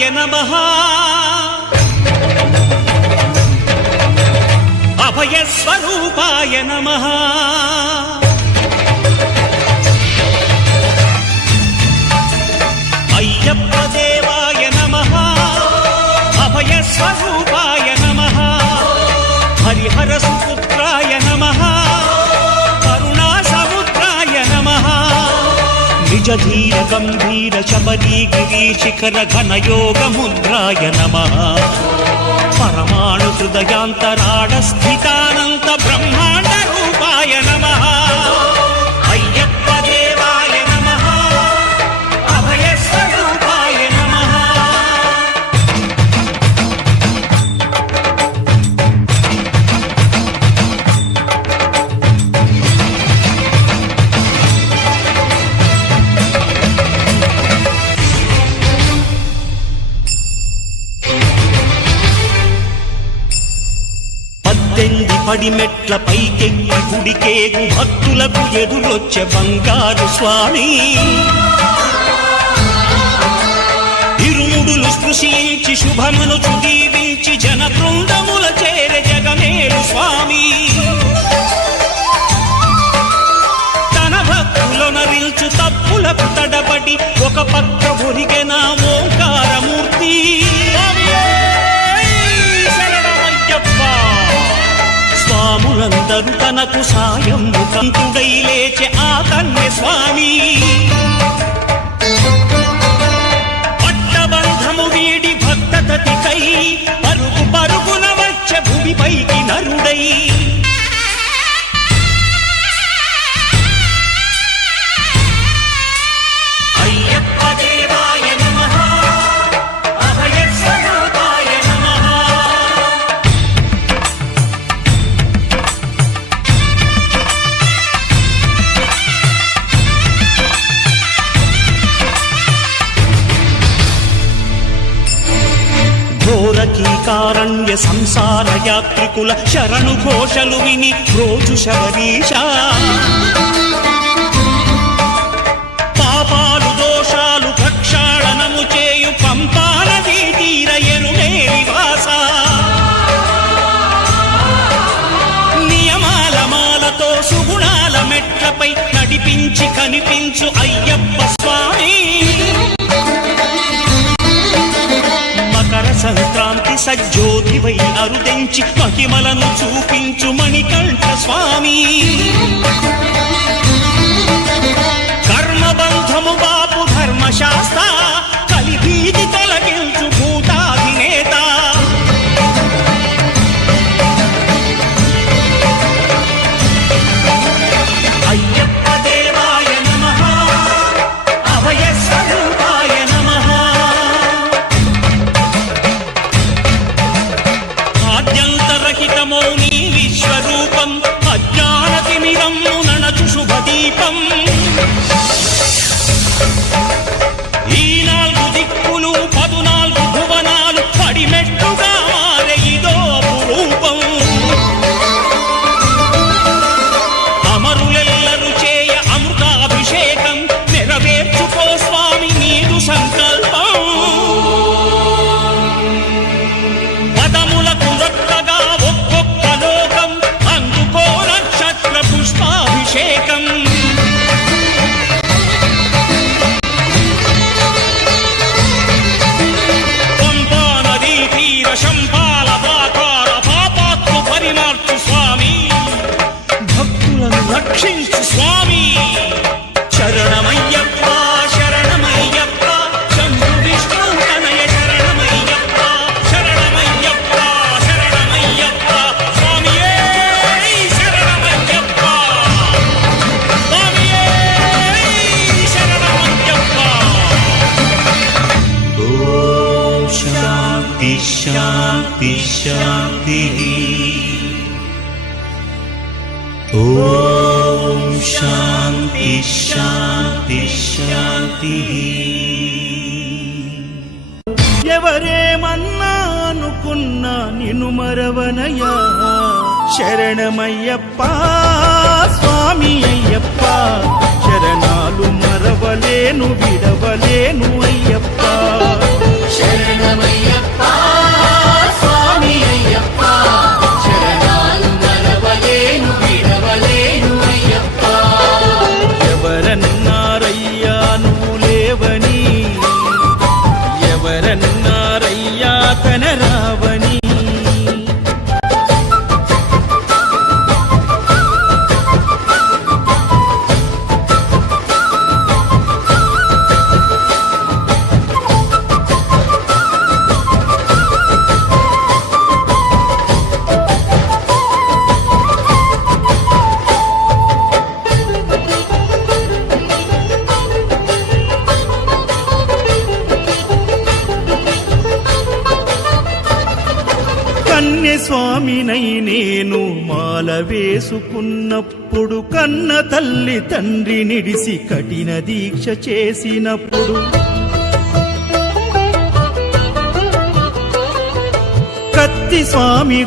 దేవాయ నమః అభయస్వరూపాయ నమః అయ్యప్ప దేవాయ నమః అభయస్వరూపాయ నమః హరిహర సుపుత్రాయ నమః కరుణాసముద్రాయ నమః నిజధీర గంభీర శబరీగిరి శిఖర ఘనయోగముద్రాయ నమః పరమాణు హృదయాంతరాళ స్థితానంత బ్రహ్మాండ రూపాయ నమః అయ్యప్ప దేవాయ నమః అభయస్వరూపాయ నమః పడిమెట్ల పైకెక్కి గుడికేగు భక్తులకు ఎదురొచ్చే బంగారు స్వామి ఇరుముడులు స్పృశించి శుభమును చుదీవించి జన బృందముల చేరే జగమేలు స్వామి తన భక్తులొనరిల్చు తప్పులకు తడబడి ఒక పక్క ఒరిగెన ఓంకారమూర్తి స్వాములందరూ తనకు సాయం కంతుడై లేచే ఆ కన్య స్వామి పట్టబంధము వీడి భక్తతతికై పరుగు పరుగున వచ్చే భూమిపైకి నరుడై అయ్యప్ప దేవాయ నమః అభయస్వరూపాయ నమః ఘోరకీకారణ్య సంసార యాత్రికుల శరణు ఘోషలు విని రోజు శబరీశ పాపాలు దోషాలు ప్రక్షాళనము చేయు పంపానదీ తీర ఎరుమే నివాస నియమాల మాలతో సుగుణాల మెట్లపై నడిపించి కనిపించు అయ్యప్ప స్వామి సంక్రాంతి సజ్జోతివై అరుదెంచి మహిమలను చూపించు మణికంఠ స్వామి కర్మబంధము బాపు ధర్మశాస్త్ర కలిభీతి తొలగించు భూతాధినేత అయ్యప్ప దేవాయ నమః అభయస్వరూపాయ నమః ఆద్యంతరహితమౌని విశ్వరూపం అజ్ఞానతిమిరం నణచు శుభదీపం ఈ 4 దిక్కులు 14 భువనాలు పడిమెట్టుగా మారే ఇదో అపురూపం అమరులెల్లరు చేయ అమృతాభిషేకం నెరవేర్చుకో స్వామి నీదు సంకల్పం పుష్పాభిషేకం పంపా నదీ తీర శంపాల ప్రాకార పాపాత్మ పరిమార్చు స్వామి భక్తులను రక్షించు స్వామి శరణమయ్యప్ప శరణమయ్యప్ప శంభు విష్ణు తనయ శరణమయ్యప్ప శరణమయ్యప్ప శరణమయ్యప్ప స్వామియే శరణమయ్యప్ప స్వామియే శరణమయ్యప్ప ఓం శాంతి శాంతి శాంతి ఓం శాంతి శాంతి శాంతి ఎవరేమన్నా అనుకున్నా నిన్ను మరవనయ్యా శరణమయ్యప్ప స్వామి అయ్యప్ప శరణాలు మరవలేను విడవలేను అయ్యప్ప శరణమయ్యప్ప స్వామి అయ్యప్ప శరణాలు మరవలేను విడవలేను అయ్యప్ప ఎవరన్నారయ్యా నువ్వు లేవని ఎవరన్నారయ్యా కనరావని కన్యస్వామినై నేను మాల వేసుకున్నప్పుడు కన్న తల్లి తండ్రి నిడిసి కఠిన దీక్ష చేసినప్పుడు కత్తి స్వామి